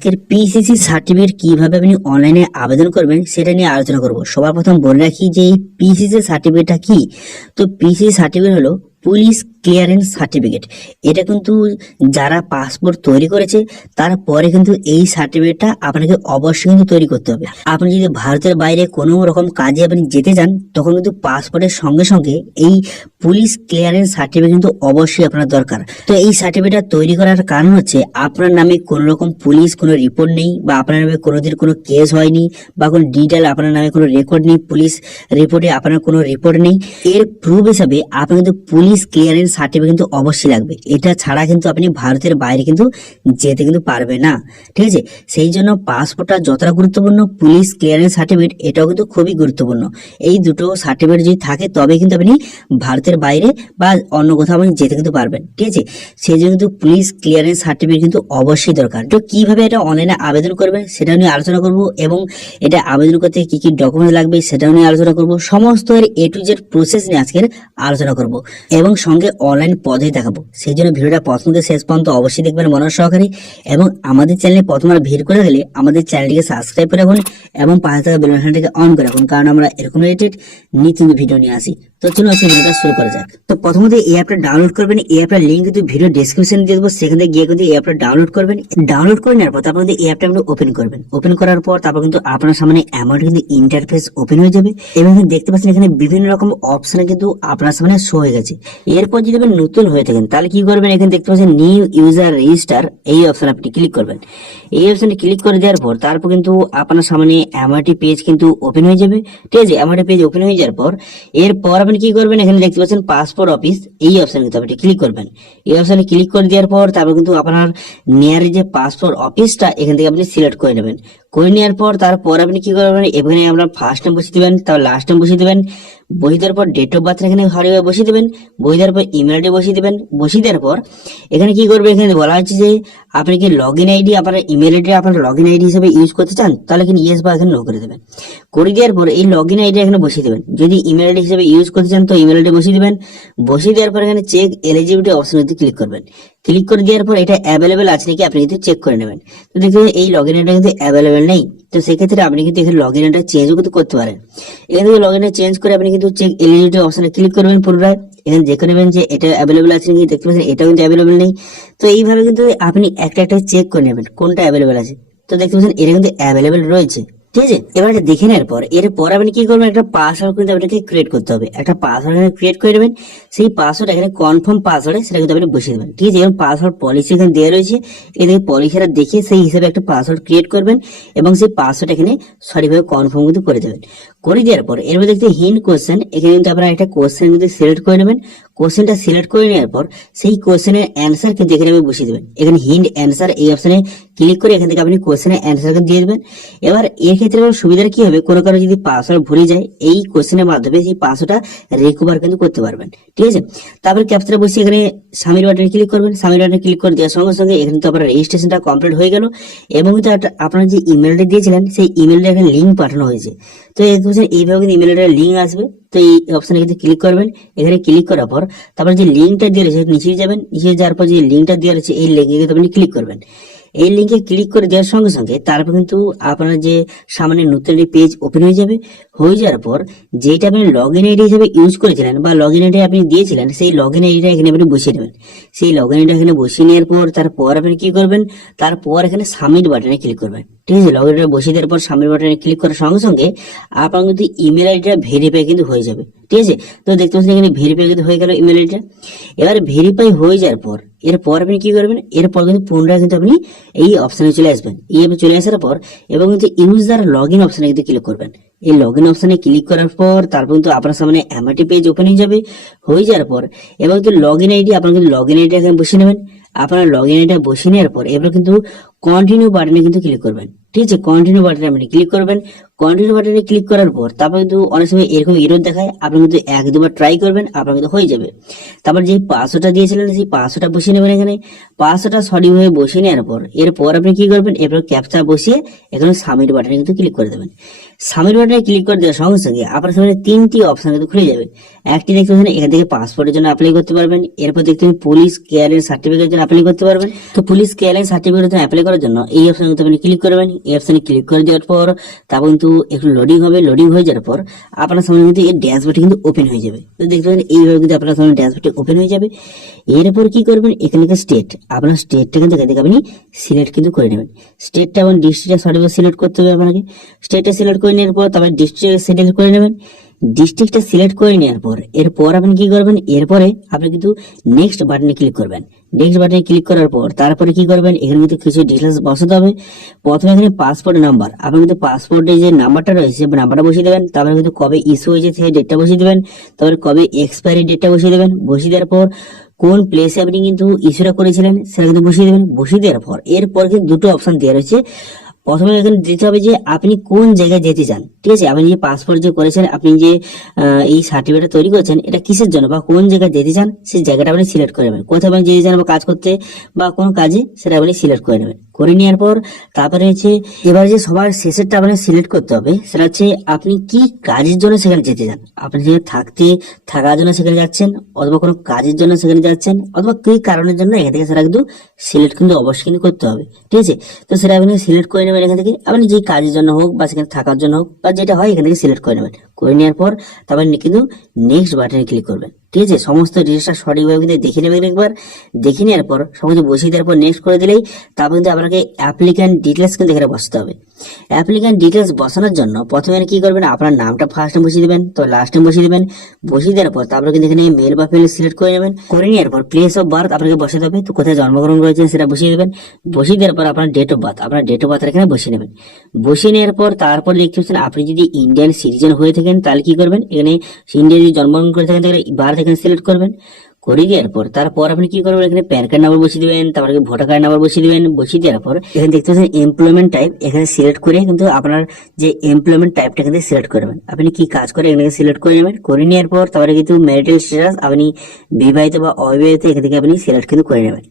আজকের PCC certificate কিভাবে আপনি অনলাইনে আবেদন করবেন সেটা নিয়ে আলোচনা করব। সবার প্রথম বলে রাখি যে এই পিসিসি সার্টিফিকেটটা কি। তো পিসিসি সার্টিফিকেট হলো পুলিশ ক্লিয়ারেন্স সার্টিফিকেট। এটা কিন্তু যারা পাসপোর্ট তৈরি করেছে তারপরে কিন্তু এই সার্টিফিকেটটা আপনাকে অবশ্যই কিন্তু তৈরি করতে হবে। আপনি যদি ভারতের বাইরে কোনো রকম কাজে আপনি যেতে চান তখন কিন্তু পাসপোর্টের সঙ্গে সঙ্গে এই পুলিশ ক্লিয়ারেন্স সার্টিফিকেট কিন্তু অবশ্যই আপনার দরকার। তো এই সার্টিফিকেটটা তৈরি করার কারণ হচ্ছে আপনার নামে কোনো রকম পুলিশ কোনো রিপোর্ট নেই, বা আপনার নামে কোনোদিন কোনো কেস হয়নি, বা কোনো ডিটেল আপনার নামে কোনো রেকর্ড নেই, পুলিশ রিপোর্টে আপনার কোনো রিপোর্ট নেই। এর প্রুফ হিসাবে আপনার কিন্তু পুলিশ ক্লিয়ারেন্স সার্টিফিকেট কিন্তু অবশ্যই লাগবে। এটা ছাড়া কিন্তু আপনি ভারতের বাইরে কিন্তু যেতে কিন্তু পারবে না, ঠিক আছে। সেই জন্য পাসপোর্টটা যতটা গুরুত্বপূর্ণ, পুলিশ ক্লিয়ারেন্স সার্টিফিকেট এটাও কিন্তু খুবই গুরুত্বপূর্ণ। এই দুটো সার্টিফিকেট যদি থাকে তবে কিন্তু আপনি ভারতের বাইরে বা অন্য কোথাও আপনি যেতে কিন্তু পারবেন, ঠিক আছে। সেই জন্য কিন্তু পুলিশ ক্লিয়ারেন্স সার্টিফিকেট কিন্তু অবশ্যই দরকার। তো কিভাবে এটা অনলাইনে আবেদন করবেন সেটাও নিয়ে আলোচনা করব, এবং এটা আবেদন করতে কি কি ডকুমেন্ট লাগবে সেটাও নিয়ে আলোচনা করব। সমস্ত এর A to Z প্রসেস নিয়ে আজকের আলোচনা করব এবং সঙ্গে অনলাইন পদ্ধতি দেখাবো। সেই জন্য ভিডিওটা প্রথম থেকে শেষ পর্যন্ত অবশ্যই দেখবেন মনোযোগ সহকারে, এবং আমাদের চ্যানেলে প্রথমবার ভিড় করে গেলে আমাদের চ্যানেলটিকে সাবস্ক্রাইব করে রাখুন এবং পাশে থাকা বেল আইকনটিকে অন করে রাখুন, কারণ আমরা এরকম রিলেটেড নিত্য ভিডিও নিয়ে আসি। তো চলুন আজকে ভিডিওটা শুরু করা যাক। তো প্রথমত এই অ্যাপটা ডাউনলোড করবেন। এই অ্যাপটার লিঙ্ক কিন্তু ভিডিও ডেসক্রিপশনে দিয়ে দেবো, সেখানে গিয়ে কিন্তু এই অ্যাপটা ডাউনলোড করবেন। ডাউনলোড করে নেওয়ার পর তারপর এই অ্যাপটা আপনি ওপেন করবেন। ওপেন করার পর তারপর কিন্তু আপনার সামনে এমন কিন্তু ইন্টারফেস ওপেন হয়ে যাবে, এবং দেখতে পাচ্ছেন এখানে বিভিন্ন রকম অপশন কিন্তু আপনার সামনে শো হয়ে গেছে। এরপর যদি আপনি নতুন হয়ে থাকেন তাহলে কি করবেন, এখানে দেখতে পাচ্ছেন নিউ ইউজার রেজিস্টার, এই অপশন আপনি ক্লিক করবেন। এই অপশনে ক্লিক করে দেওয়ার পর তারপর কিন্তু আপনার সামনে এমআরটি পেজ কিন্তু ওপেন হয়ে যাবে, ঠিক আছে। এমআরটি পেজ ওপেন হয়ে যাওয়ার পর এরপর আপনি কি করবেন, এখানে দেখতে পাচ্ছেন পাসপোর্ট অফিস, এই অপশনে কিন্তু আপনি ক্লিক করবেন। এই অপশনে ক্লিক করে দেওয়ার পর তারপর কিন্তু আপনার নিয়ার যে পাসপোর্ট অফিসটা এখান থেকে আপনি সিলেক্ট করে নেবেন। করে নেওয়ার পর তারপর আপনি কি করবেন, এখানে আপনার ফার্স্ট নাম বসিয়ে দেবেন, তারপর লাস্ট নাম বসিয়ে দেবেন, বসিয়ে দেওয়ার পর ডেট অফ বার্থ এখানে হারিয়ে বসিয়ে দেবেন, বসিয়ে দেওয়ার পর ইমেল আইডি বসিয়ে দেবেন। বসিয়ে দেওয়ার পর এখানে কি করবে, এখানে বলা হচ্ছে যে আপনি কি লগ ইন আইডি আপনার ইমেল আইডি আপনার লগ ইন আইডি হিসেবে ইউজ করতে চান, তাহলে কিন্তু ইয়েস বা এখানে নো করে দেবেন। করে দেওয়ার পর এই লগ ইন আইডি এখানে বসিয়ে দেবেন। যদি ইমেল আইডি হিসেবে ইউজ করতে চান তো ইমেল আইডি বসিয়ে দেবেন। বসিয়ে দেওয়ার পর এখানে চেক এলিজিবিলিটি অপশনে ক্লিক করবেন। ক্লিক করে দেওয়ার পর এটা অ্যাভেলেবেল আছে নাকি আপনি কিন্তু চেক করে নেবেন। তো দেখুন এই লগ ইন আইডিটা কিন্তু অ্যাভেলেবেল নেই, তো সেক্ষেত্রে আপনি কিন্তু এখানে লগ ইন আইডিটা চেঞ্জও কিন্তু করতে পারেন। এখান থেকে লগ ইনটা চেঞ্জ করে আপনি কিন্তু চেক এলিজিবিলিটি অপশনে ক্লিক করবেন পুনরায়। এখানে দেখে নেবেন যে এটা অ্যাভেলেবেল আছে নাকি, দেখতে পাচ্ছেন এটাও কিন্তু অ্যাভেলেবেল নেই। তো এইভাবে কিন্তু আপনি একটা একটা চেক করে নেবেন কোনটা অ্যাভেলেবেল আছে। তো দেখতে পাচ্ছেন এটা কিন্তু অ্যাভেলেবেল রয়েছে, ঠিক আছে। এবার এটা দেখে নেওয়ার পর এরপর আপনি কি করবেন, একটা পাসওয়ার্ড কিন্তু আপনাকে ক্রিয়েট করতে হবে। একটা পাসওয়ার্ড এখানে ক্রিয়েট করে নেবেন। সেই পাসওয়ার্ড এখানে কনফার্ম পাসওয়ার্ড সেটা কিন্তু আপনি বসিয়ে দেবেন, ঠিক আছে। এবং পাসওয়ার্ড পলিসি এখানে দেওয়া রয়েছে, এদিকে পলিসিটা দেখে সেই হিসাবে একটা পাসওয়ার্ড ক্রিয়েট করবেন এবং সেই পাসওয়ার্ড এখানে সঠিকভাবে কনফার্ম কিন্তু করে দেবেন। করে দেওয়ার পর এরপর দেখতে হিন্ট কোশ্চেন, এখানে কিন্তু আপনারা একটা কোশ্চেন কিন্তু সিলেক্ট করে নেবেন। কোশ্চেনটা সিলেক্ট করে নেওয়ার পর সেই কোশ্চেনের অ্যান্সার কিন্তু এখানে আপনি বসিয়ে দেবেন। এখানে হিন্ট অ্যান্সার এই অপশনে ক্লিক করে এখান থেকে আপনি কোশ্চেনের অ্যান্সার দিয়ে দেবেন। এবার এর ক্ষেত্রে সুবিধাটা কি হবে, কোনো কারো যদি পাসওয়ার্ড ভুলে যায় এই কোশ্চেনের মাধ্যমে সেই পাসওয়ার্ডটা রিকভার কিন্তু করতে পারবেন, ঠিক আছে। তারপর ক্যাপচাটা বসিয়ে এখানে সাবমিট বাটনে ক্লিক করবেন। সাবমিট বাটনে ক্লিক করে দেওয়ার সঙ্গে সঙ্গে এখানে তো আপনার রেজিস্ট্রেশনটা কমপ্লিট হয়ে গেল, এবং আপনার যে ইমেলটা দিয়েছিলেন সেই ইমেলটা এখানে লিঙ্ক পাঠানো হয়েছে। তো এইভাবে কিন্তু ইমেলটার লিঙ্ক আসবে। তো এই অপশনে কিন্তু ক্লিক করবেন। এখানে ক্লিক করার পর তারপর যে লিঙ্কটা দিয়ে রয়েছে নিচে যাবেন, নিচে যাওয়ার পর যে লিঙ্কটা দেওয়া রয়েছে এই লিঙ্কে কিন্তু আপনি ক্লিক করবেন। এই লিঙ্কে ক্লিক করে দেওয়ার সঙ্গে সঙ্গে তারপর কিন্তু আপনার যে সামনে নতুন একটি পেজ ওপেন হয়ে যাবে। হয়ে যাওয়ার পর যেটা আপনি লগ ইন আইডি হিসেবে ইউজ করেছিলেন বা লগ ইন আইডি আপনি দিয়েছিলেন সেই লগ ইন আইডিটা এখানে আপনি বসিয়ে নেবেন। সেই লগ ইন আইডিটা এখানে বসিয়ে নেওয়ার পর তারপর আপনি কি করবেন, তারপর এখানে সাবমিট বাটনে ক্লিক করবেন, ঠিক আছে। লগ ইনটা বসিয়ে দেওয়ার পর সাবমিট বাটনে ক্লিক করার সঙ্গে সঙ্গে আপনার কিন্তু ইমেল আইডিটা ভেরিফাই কিন্তু হয়ে যাবে, ঠিক আছে। তো দেখতে পাচ্ছেন এখানে ভেরিফাই কিন্তু হয়ে গেল ইমেল আইডিটা। এবার ভেরিফাই হয়ে যাওয়ার পর এরপর আপনি কি করবেন, এরপর কিন্তু পুনরায় কিন্তু আপনি এই অপশনে চলে আসবেন। এই চলে আসার পর এবং কিন্তু ইউজার লগ ইন অপশনে কিন্তু ক্লিক করবেন। এই লগ ইন অপশনে ক্লিক করার পর তারপর কিন্তু আপনার সামনে এমআরটি পেজ ওপেন হয়ে যাবে। হয়ে যাওয়ার পর এবং কিন্তু লগ ইন আইডি আপনার কিন্তু লগ ইন আইডি এখানে বসিয়ে নেবেন। আপনার লগ ইন আইডিটা বসিয়ে নেওয়ার পর এবার কিন্তু কন্টিনিউ বাটনে কিন্তু ক্লিক করবেন, ঠিক আছে। কন্টিনিউ বাটনে আপনি ক্লিক করবেন। কন্টিনিউ বাটনে ক্লিক করার পর তারপর কিন্তু অনেক সময় এরকম এরর দেখায়, আপনি কিন্তু এক দুবার ট্রাই করবেন, আপনার কিন্তু হয়ে যাবে। তারপর যে পাসওয়ার্ডটা দিয়েছিলেন সেই পাসওয়ার্ডটা বসিয়ে নেবেন। এখানে পাসওয়ার্ডটা সঠিকভাবে বসিয়ে নেওয়ার পর এরপর আপনি কি করবেন, এরপর ক্যাপচা বসিয়ে এখানে সাবমিট বাটনে কিন্তু ক্লিক করে দেবেন। সাবমিট বাটনে ক্লিক করে দেওয়ার সঙ্গে সঙ্গে আপনার সামনে তিনটি অপশন কিন্তু খুলে যাবে। একটি দেখতে পাচ্ছেন এখান থেকে পাসপোর্টের জন্য অ্যাপ্লাই করতে পারবেন। এরপর দেখতে পাবেন পুলিশ ক্লিয়ারেন্স সার্টিফিকেটের জন্য অ্যাপ্লাই করতে পারবেন। তো পুলিশ ক্লিয়ারেন্স সার্টিফিকেটের জন্য অ্যাপ্লাই করার জন্য এই অপশনে কিন্তু আপনি ক্লিক করবেন। এই অপশনে ক্লিক করে দেওয়ার পর তারপর কিন্তু একটু লোডিং হবে। লোডিং হয়ে যাওয়ার পর আপনার সামনে কিন্তু এই ড্যাশবোর্ডটি কিন্তু ওপেন হয়ে যাবে। তো দেখতে পাবেন এইভাবে কিন্তু আপনার সামনে ড্যাশবোর্ডটি ওপেন হয়ে যাবে। এরপর কি করবেন, এখানে স্টেট, আপনার স্টেটটা কিন্তু এখান থেকে আপনি সিলেক্ট কিন্তু করে নেবেন। স্টেটটা এবং ডিস্ট্রিক্টটা সঠিকভাবে সিলেক্ট করতে হবে আপনাকে। স্টেটটা সিলেক্ট করে নেওয়ার পর তারপরে ডিস্ট্রিক্ট সিলেক্ট করে নেবেন। ডিস্ট্রিক্টটা সিলেক্ট করে নেওয়ার পর এরপর আপনি কি করবেন, এরপরে আপনি কিন্তু নেক্সট বাটনে ক্লিক করবেন। নেক্সট বাটনে ক্লিক করার পর তারপরে কি করবেন, এখানে কিন্তু কিছু ডিটেলস বসাতে হবে। প্রথমে এখানে পাসপোর্ট নাম্বার, আপনি কিন্তু পাসপোর্টে যে নাম্বারটা রয়েছে সেই নাম্বারটা বসিয়ে দেবেন। তারপরে কিন্তু কবে ইস্যু হয়েছে সেই ডেটটা বসিয়ে দেবেন। তারপরে কবে এক্সপায়ারি ডেটটা বসিয়ে দেবেন। বসিয়ে দেওয়ার পর কোন প্লেসে আপনি কিন্তু ইস্যুটা করেছিলেন সেটা কিন্তু বসিয়ে দেবেন। বসিয়ে দেওয়ার পর এরপর কিন্তু দুটো অপশন দেওয়া রয়েছে। প্রথমে এখানে দিতে হবে যে আপনি কোন জায়গায় যেতে চান, ঠিক আছে। আপনি যে পাসপোর্ট যে করেছেন, আপনি যে এই সার্টিফিকেট তৈরি করেছেন, এটা কিসের জন্য বা কোন জায়গায় যেতে চান সেই জায়গাটা আপনি সিলেক্ট করে নেবেন। কোথায় আপনি যেতে চান বা কাজ করতে বা কোনো কাজে, সেটা আপনি সিলেক্ট করে নেবেন। করে নেওয়ার পর তারপরে হচ্ছে এবার যে সবার শেষেরটা আপনি সিলেক্ট করতে হবে, সেটা হচ্ছে আপনি কি কাজের জন্য সেখানে যেতে চান। আপনি সেখানে থাকার জন্য সেখানে যাচ্ছেন, অথবা কোনো কাজের জন্য সেখানে যাচ্ছেন, অথবা কি কারণের জন্য, এখান থেকে সেটা কিন্তু সিলেক্ট কিন্তু অবশ্যই কিন্তু করতে হবে, ঠিক আছে। তো সেটা আপনি সিলেক্ট করে নেবেন এখান থেকে। আপনি যে কাজের জন্য হোক বা সেখানে থাকার জন্য হোক বা যেটা হয়, এখান থেকে সিলেক্ট করে নেবেন। করে নেওয়ার পর তারপরে কিন্তু নেক্সট বাটনে ক্লিক করবেন, ঠিক আছে। সমস্ত ডিটেলসটা সঠিকভাবে কিন্তু দেখে নেবেন একবার। দেখে নেওয়ার পর সমস্ত বসিয়ে দেওয়ার পর নেক্সট করে দিলেই তারপর কিন্তু আপনাকে অ্যাপ্লিক্যান্ট ডিটেলস কিন্তু এখানে বসাতে হবে। অ্যাপ্লিক্যান্ট ডিটেলস বসানোর জন্য প্রথমে কি করবেন, আপনার নামটা ফার্স্ট টাইম বসিয়ে দেবেন, তো লাস্ট টাইম বসিয়ে দেবেন। বসিয়ে দেওয়ার পর তারপরে কিন্তু এখানে মেল বা ফিমেল সিলেক্ট করে নেবেন। করে নেওয়ার পর প্লেস অফ বার্থ আপনাকে বসাতে হবে, তো কোথায় জন্মগ্রহণ করেছেন সেটা বসিয়ে দেবেন। বসিয়ে দেওয়ার পর আপনার ডেট অফ বার্থ, আপনার ডেট অফ বার্থ এখানে বসিয়ে নেবেন। বসিয়ে নেওয়ার পর তারপর দেখতে পাচ্ছেন আপনি যদি ইন্ডিয়ান সিটিজেন হয়ে থাকেন তাহলে কি করবেন, এখানে ইন্ডিয়া যদি জন্মগ্রহণ করে থাকেন তাহলে বার্থ এখানে সিলেক্ট করবেন। করে দেওয়ার পর তারপর আপনি কি করবেন, এখানে প্যান কার্ড নাম্বার বসিয়ে দিবেন, তারপরে ভোটার কার্ড নাম্বার বসিয়ে দিবেন। বসিয়ে দেওয়ার পর এখানে দেখতে পাচ্ছেন এমপ্লয়মেন্ট টাইপ, এখানে সিলেক্ট করে কিন্তু আপনার যে এমপ্লয়মেন্ট টাইপটা কিন্তু সিলেক্ট করবেন। আপনি কি কাজ করে এখানে সিলেক্ট করে নেবেন। করে নেওয়ার পর তারপরে কিন্তু ম্যারিটাল স্ট্যাটাস, আপনি বিবাহিত বা অবিবাহিত, এখান থেকে আপনি সিলেক্ট কিন্তু করে নেবেন।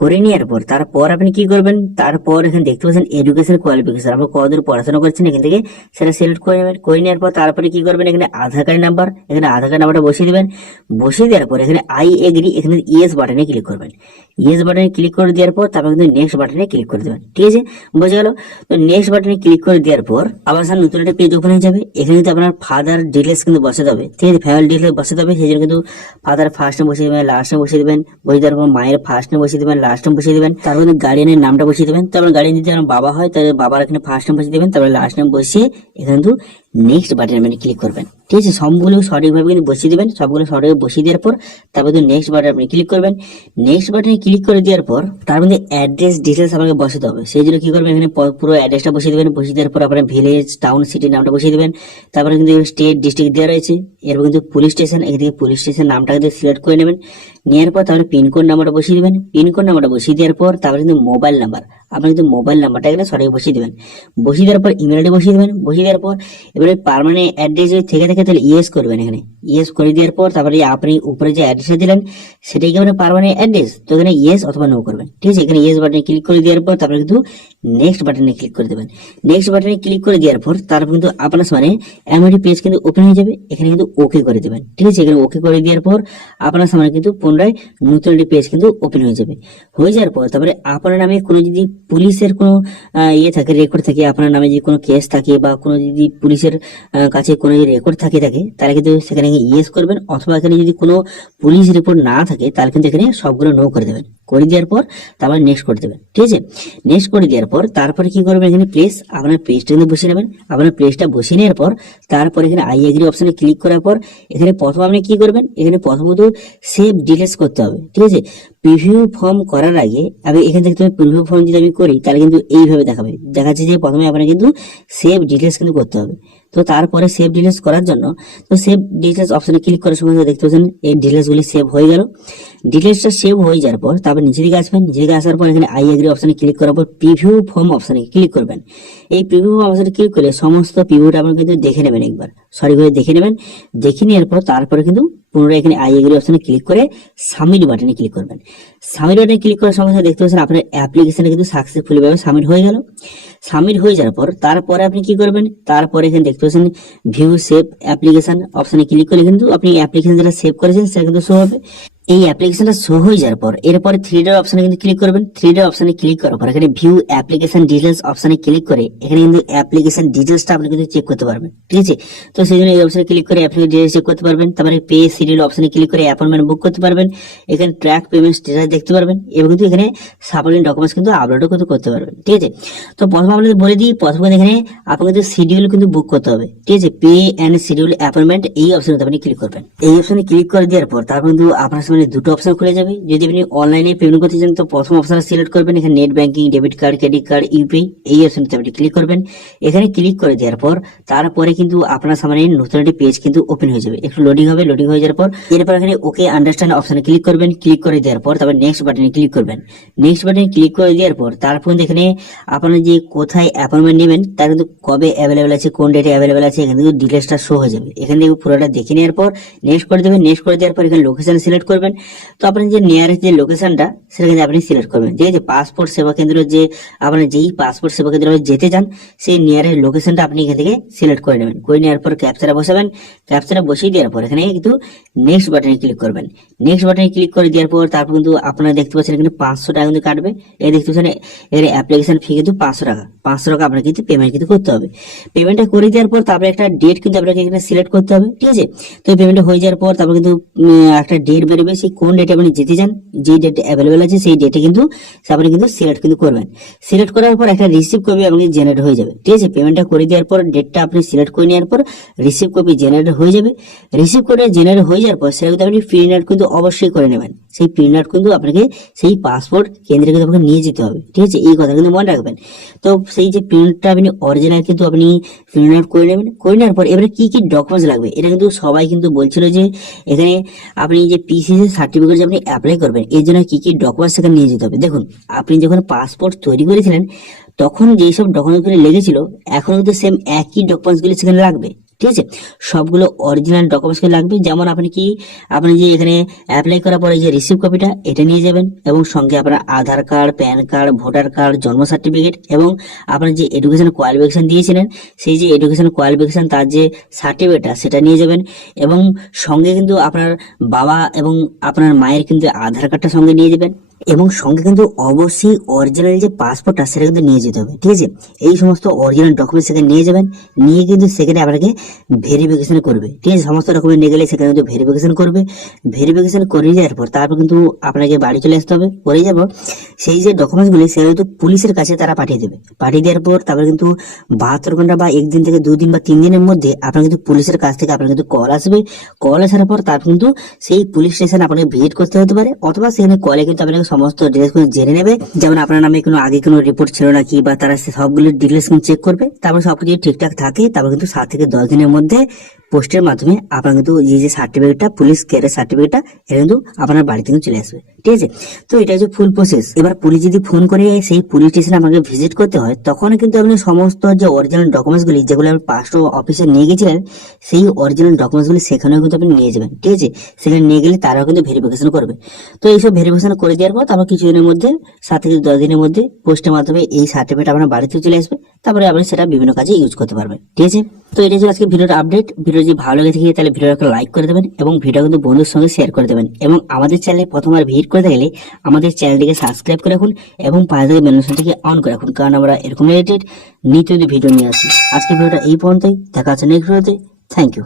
করে নেওয়ার পর তারপর আপনি কি করবেন, তারপর এখানে দেখতে পাচ্ছেন এডুকেশন কোয়ালিফিকেশন, আপনি কতদূর পড়াশোনা করছেন এখান থেকে সেটা সিলেক্ট করে নেবেন। করে নেওয়ার পর তারপরে কি করবেন, এখানে আধার কার্ড নাম্বার, এখানে আধার কার্ড নাম্বারটা বসিয়ে দিবেন। বসিয়ে দেওয়ার পর এখানে আই এগ্রি, এখানে ইয়েস বাটনে ক্লিক করবেন। ইয়েস বাটনে ক্লিক করে দেওয়ার পর তারপর কিন্তু নেক্সট বাটনে ক্লিক করে দেবেন, ঠিক আছে, বোঝা গেল। তো নেক্সট বাটনে ক্লিক করে দেওয়ার পর আবার স্যার নতুন একটা পেজ ওপেন হয়ে যাবে। এখানে কিন্তু আপনার ফাদার ডিটেলস কিন্তু বসাতে হবে, ঠিক আছে, ফ্যামিলি ডিটেলস বসাতে হবে। সেই জন্য কিন্তু ফাদার ফার্স্ট নেম বসিয়ে দেবেন, লাস্ট নেম বসিয়ে দেবেন। বসিয়ে দেওয়ার পর মায়ের ফার্স্ট নেম বসিয়ে দেবেন, লাস্ট নেম বসিয়ে দেবেন। তারপর গার্ডিয়ানের নামটা বসিয়ে দেবেন। তারপর গার্ডিয়ান যদি আমার বাবা হয় তাহলে বাবার এখানে ফার্স্ট নেম বসিয়ে দেবেন, তারপরে লাস্ট নেম বসিয়ে এখানে কিন্তু নেক্সট বাটনে মানে ক্লিক করবেন, ঠিক আছে। সবগুলো সঠিকভাবে কিন্তু বসিয়ে দিবেন। সবগুলো সঠিকভাবে বসিয়ে দেওয়ার পর তারপর নেক্সট বাটনে আপনি ক্লিক করবেন। নেক্সট বাটনে ক্লিক করে দেওয়ার পর তার মধ্যে অ্যাড্রেস ডিটেলস আপনাকে বসাতে হবে। সেই জন্য কি করবেন, এখানে পুরো অ্যাড্রেসটা বসিয়ে দেবেন। বসিয়ে দেওয়ার পর আপনার ভিলেজ, টাউন, সিটির নামটা বসিয়ে দেবেন। তারপরে কিন্তু স্টেট, ডিস্ট্রিক্ট দেওয়া রয়েছে। এরপর কিন্তু পুলিশ স্টেশন, এখান থেকে পুলিশ স্টেশন নামটা কিন্তু সিলেক্ট করে নেবেন। নেওয়ার পর তারপরে পিনকোড নাম্বারটা বসিয়ে দেবেন। পিনকোড নাম্বারটা বসিয়ে দেওয়ার পর তারপরে কিন্তু মোবাইল নাম্বার, আপনি কিন্তু মোবাইল নাম্বারটা এখানে সঠিক বসিয়ে দেবেন। বসিয়ে দেওয়ার পর ইমেল আইডি বসিয়ে দেবেন। বসিয়ে দেওয়ার পর এবারে পার্মানেন্ট অ্যাড্রেস যদি থেকে থাকে তাহলে ইয়েস করবেন। এখানে ইয়েস করে দেওয়ার পর তারপরে আপনি উপরে যে অ্যাড্রেসটা দিলেন সেটাই কি আপনার পার্মানেন্ট অ্যাড্রেস, তো এখানে ইয়েস অথবা নো করবেন, ঠিক আছে। এখানে ইয়েস বাটনে ক্লিক করে দেওয়ার পর তারপরে কিন্তু নেক্সট বাটনে ক্লিক করে দেবেন। নেক্সট বাটনে ক্লিক করে দেওয়ার পর তারপর কিন্তু আপনার সামনে এমআইডি পেজ কিন্তু ওপেন হয়ে যাবে। এখানে কিন্তু ওকে করে দেবেন, ঠিক আছে। এখানে ওকে করে দেওয়ার পর আপনার সামনে কিন্তু পুনরায় নতুন একটি পেজ কিন্তু ওপেন হয়ে যাবে। হয়ে যাওয়ার পর তারপরে আপনার নামে কোনো যদি পুলিশের কোনো থাকে, রেকর্ড থাকে, আপনার নামে যদি কোনো কেস থাকে বা কোনো যদি পুলিশের কাছে কোনো রেকর্ড থাকে তাহলে কিন্তু সেখানে ইয়েস করবেন। অথবা এখানে যদি কোনো পুলিশ রিপোর্ট না থাকে তাহলে কিন্তু এখানে সবগুলো নো করে দেবেন। করে দেওয়ার পর তারপর নেক্সট করে দেবেন, ঠিক আছে। নেক্সট করে দেওয়ার পর তারপরে কি করবেন, এখানে প্লেস, আপনার প্লেসটা কিন্তু বসিয়ে নেবেন। আপনার প্লেসটা বসিয়ে নেওয়ার পর তারপর এখানে আই এগ্রি অপশনে ক্লিক করার পর এখানে প্রথম আপনি কি করবেন, এখানে প্রথমত সেভ ডিটেলস করতে হবে, ঠিক আছে। প্রিভিউ ফর্ম করার আগে আমি এখান থেকে প্রিভিউ ফর্ম যদি আমি করি তাহলে কিন্তু এইভাবে দেখাচ্ছে যে প্রথমে আপনার কিন্তু সেভ ডিটেলস কিন্তু করতে হবে। তো তারপরে সেভ ডিটেলস করার জন্য তো সেভ ডিটেলস অপশনে ক্লিক করার সময় দেখতে পাচ্ছেন এই ডিটেলসগুলি সেভ হয়ে গেল। ডিটেলসটা সেভ হয়ে যাওয়ার পর তারপর নিচে দিকে আসবেন। নিচে দিকে আসার পর এখানে আই এগ্রি অপশনে ক্লিক করার পর প্রিভিউ ফর্ম অপশনে ক্লিক করবেন। এই প্রিভিউ ফর্ম অপশনে ক্লিক করলে সমস্ত প্রিভিউটা আপনি কিন্তু দেখে নেবেন, একবার সঠিকভাবে দেখে নেবেন। দেখে নেওয়ার পর তারপরে কিন্তু পুনরায় এখানে আই এগ্রি অপশনে ক্লিক করে সাবমিট বাটনে ক্লিক করবেন। সাবমিট বাটনে ক্লিক করার সময় দেখতে পাচ্ছেন আপনার অ্যাপ্লিকেশনে কিন্তু সাকসেসফুলি ভাবে সাবমিট হয়ে গেল। সাবমিট হয়ে যাওয়ার পর তারপরে আপনি কি করবেন, তারপরে এখানে দেখতে পাচ্ছেন ভিউ সেভ অ্যাপ্লিকেশন অপশনে ক্লিক করলে কিন্তু আপনি অ্যাপ্লিকেশন যেটা সেভ করেছেন সেটা কিন্তু শো হবে। এই অ্যাপ্লিকেশনটা শো হয়ে যাওয়ার পর এরপরে থ্রি ডট অপশনে কিন্তু ক্লিক করবেন। থ্রি ডট অপশনে ক্লিক করার পর এখানে ভিউ অ্যাপ্লিকেশন ডিটেলস অপশনে ক্লিক করে এখানে কিন্তু অ্যাপ্লিকেশন ডিটেলসটা আপনি কিন্তু চেক করতে পারবেন, ঠিক আছে। তো সেই জন্য এই অপশনে ক্লিক করে অ্যাপ্লিকেশন ডিটেলস চেক করতে পারবেন। তারপরে পে শিডিউল অপশনে ক্লিক করে অ্যাপয়েন্টমেন্ট বুক করতে পারবেন। এখানে ট্র্যাক পেমেন্ট স্ট্যাটাস দেখতে পারবেন এবং কিন্তু এখানে সাপোর্টিং ডকুমেন্টস কিন্তু আপলোডও কিন্তু করতে পারবেন, ঠিক আছে। তো প্রথমে আপনাদের বলে দিই, প্রথমে এখানে আপনাকে কিন্তু শিডিউল কিন্তু বুক করতে হবে, ঠিক আছে। পে অ্যান্ড শিডিউল অ্যাপয়েন্টমেন্ট এই অপশনে আপনি ক্লিক করবেন। এই অপশনে ক্লিক করে দেওয়ার পর তারপর কিন্তু আপনার সামনে দুটো অপশন খুলে যাবে। যদি আপনি অনলাইনে পেমেন্ট করতে চান তো প্রথম অপশন সিলেক্ট করবেন, এখানে net banking, debit card, credit card, UPI এই অপশনতে আপনি ক্লিক করবেন। এখানে ক্লিক করে দেওয়ার পর তারপরে কিন্তু আপনার সামনে নতুন একটি পেজ কিন্তু ওপেন হয়ে যাবে, একটু লোডিং হবে। লোডিং হয়ে যাওয়ার পর এরপর এখানে ওকে আন্ডারস্ট্যান্ড অপশনে ক্লিক করবেন। ক্লিক করে দেওয়ার পর তারপর নেক্সট বাটনে ক্লিক করবেন। নেক্সট বাটনে ক্লিক করে দেওয়ার পর তারপর এখানে আপনার যে কোথায় অ্যাপয়েন্টমেন্ট নেবেন তার কিন্তু কবে অ্যাভেলেবেল আছে, কোন ডেটে অ্যাভেলেবেল আছে, এখানে কিন্তু ডিটেলসটা শো হয়ে যাবে। এখান থেকে পুরোটা দেখে নেওয়ার পর নেক্সট করে দেবেন। নেক্সট করে দেওয়ার পর এখানে লোকেশন সিলেক্ট করবেন। তো আপনি যে নিয়ারেস্ট যে লোকেশনটা সেটা কিন্তু আপনি সিলেক্ট করবেন। যে পাসপোর্ট সেবা কেন্দ্র, যে আপনার যেই পাসপোর্ট সেবা কেন্দ্র যেতে চান সেই নিয়ারেস্ট লোকেশনটা আপনি এখান থেকে সিলেক্ট করে নেবেন। করে নেওয়ার পর ক্যাপচারা বসাবেন। ক্যাপচারা বসিয়ে দেওয়ার পর এখানে কিন্তু নেক্সট বাটনে ক্লিক করবেন। নেক্সট বাটনে ক্লিক করে দেওয়ার পর তারপর কিন্তু আপনারা দেখতে পাচ্ছেন এখানে 500 টাকা কিন্তু কাটবে। এই দেখতে পাচ্ছেন এখানে অ্যাপ্লিকেশন ফি কিন্তু 500 টাকা। 500 টাকা আপনাকে কিন্তু পেমেন্ট কিন্তু করতে হবে। পেমেন্টটা করে দেওয়ার পর তারপরে একটা ডেট কিন্তু আপনাকে এখানে সিলেক্ট করতে হবে, ঠিক আছে। তো এই পেমেন্টটা হয়ে যাওয়ার পর তারপর কিন্তু একটা ডেট বেরোবে, সেই কোন ডেটে আপনি যেতে চান, যে ডেট অ্যাভেলেবেল আছে সেই ডেটে কিন্তু আপনি কিন্তু সিলেক্ট কিন্তু করবেন। সিলেক্ট করার পর একটা রিসিভ কপি আপনাকে জেনারেট হয়ে যাবে, ঠিক আছে। পেমেন্টটা করে দেওয়ার পর ডেটটা আপনি সিলেক্ট করে নেওয়ার পর রিসিভ কপি জেনারেট হয়ে যাবে। রিসিভ করে জেনারেট হয়ে যাওয়ার পর সেটা কিন্তু আপনি প্রিন্ট আউট কিন্তু অবশ্যই করে নেবেন। সেই প্রিন্ট আউট কিন্তু আপনাকে সেই পাসপোর্ট কেন্দ্রে কিন্তু আপনাকে নিয়ে যেতে হবে, ঠিক আছে। এই কথা কিন্তু মনে রাখবেন। তো সেই যে প্রিন্টটা আপনি অরিজিনাল কিন্তু আপনি প্রিন্ট আউট করে নেবেন। করে নেওয়ার পর এবারে কি কি ডকুমেন্টস লাগবে এটা কিন্তু সবাই কিন্তু বলছিল যে এখানে আপনি যে পিসিসি সার্টিফিকেট যে আপনি অ্যাপ্লাই করবেন এর জন্য কি কি ডকুমেন্টস সেখানে নিয়ে যেতে হবে। দেখুন, আপনি যখন পাসপোর্ট তৈরি করেছিলেন তখন যেই সব ডকুমেন্টসগুলি লেগেছিল এখন কিন্তু সেম একই ডকুমেন্টসগুলি সেখানে লাগবে, ঠিক আছে। সবগুলো অরিজিনাল ডকুমেন্টস লাগবে। যেমন আপনি যে এখানে অ্যাপ্লাই করার পরে যে রিসিভ কপিটা এটা নিয়ে যাবেন এবং সঙ্গে আপনার Aadhaar card, PAN card, voter card, জন্ম সার্টিফিকেট এবং আপনার যে এডুকেশন কোয়ালিফিকেশন দিয়েছিলেন সেই যে এডুকেশন কোয়ালিফিকেশন তার যে সার্টিফিকেটটা সেটা নিয়ে যাবেন এবং সঙ্গে কিন্তু আপনার বাবা এবং আপনার মায়ের কিন্তু আধার কার্ডটা সঙ্গে নিয়ে যাবেন এবং সঙ্গে কিন্তু অবশ্যই অরিজিনাল যে পাসপোর্টটা সেটা কিন্তু নিয়ে যেতে হবে, ঠিক আছে। এই সমস্ত অরিজিনাল ডকুমেন্ট সেখানে নিয়ে যাবেন। নিয়ে কিন্তু সেখানে আপনাকে ভেরিফিকেশন করবে, ঠিক আছে। সমস্ত ডকুমেন্ট নিয়ে গেলে সেখানে কিন্তু ভেরিফিকেশন করবে। ভেরিফিকেশন করে যাওয়ার পর তারপর কিন্তু আপনাকে বাড়ি চলে আসতে হবে। করে যাব সেই যে ডকুমেন্টসগুলি সেগুলো কিন্তু পুলিশের কাছে তারা পাঠিয়ে দেবে। পাঠিয়ে দেওয়ার পর তারপরে কিন্তু 72 ঘন্টা বা একদিন থেকে 2 দিন বা 3 দিনের মধ্যে আপনার কিন্তু পুলিশের কাছ থেকে আপনার কিন্তু কল আসবে। কল আসার পর তারপর কিন্তু সেই পুলিশ স্টেশন আপনাকে ভিজিট করতে হতে পারে অথবা সেখানে কলে কিন্তু আপনাকে সমস্ত ডিটেলস জেনে নেবে। যেমন আপনার নামে কোনো আগে কোনো রিপোর্ট ছিল নাকি বা তারা সবগুলো ডিটেলস চেক করবে। তারপর সবকিছু ঠিকঠাক থাকে তারপর কিন্তু 7 থেকে 10 দিনের মধ্যে পোস্টের মাধ্যমে আপনার কিন্তু এই যে সার্টিফিকেটটা, পুলিশ ক্লিয়ারেন্স সার্টিফিকেটটা এটা কিন্তু আপনার বাড়িতে কিন্তু চলে আসবে, ঠিক আছে। তো এটা হচ্ছে ফুল প্রসেস। এবার পুলিশ যদি ফোন করে সেই পুলিশ স্টেশনে আপনাকে ভিজিট করতে হয় তখন কিন্তু আপনি সমস্ত যে অরিজিনাল ডকুমেন্টসগুলি যেগুলো আপনি পাসপোর্ট অফিসে নিয়ে গেছিলেন সেই অরিজিনাল ডকুমেন্টসগুলি সেখানেও কিন্তু আপনি নিয়ে যাবেন, ঠিক আছে। সেখানে নিয়ে গেলে তারাও কিন্তু ভেরিফিকেশন করবে। তো এইসব ভেরিফিকেশন করে দেওয়ার পর তারপর কিছুদিনের মধ্যে 7 থেকে 10 দিনের মধ্যে পোস্টের মাধ্যমে এই সার্টিফিকেট আপনার বাড়িতে চলে আসবে। তারপরে আপনি সেটা বিভিন্ন কাজে ইউজ করতে পারবেন, ঠিক আছে। তো এটা ছিল আজকে ভিডিওর আপডেট। ভিডিও যদি ভালো লেগে থাকে তাহলে ভিডিওটাকে লাইক করে দেবেন এবং ভিডিও কিন্তু বন্ধুর সঙ্গে শেয়ার করে দেবেন এবং আমাদের চ্যানেলে প্রথমবার ভিজিট করতে গেলে আমাদের চ্যানেলটিকে সাবস্ক্রাইব করে রাখুন এবং পাশে থেকে বেল আইকনটিকে অন করে রাখুন, কারণ আমরা এরকম রিলেটেড নিত্য ভিডিও নিয়ে আসি। আজকে ভিডিওটা এই পর্যন্তই, দেখা হচ্ছে নেক্সট ভিডিওতে। Thank you.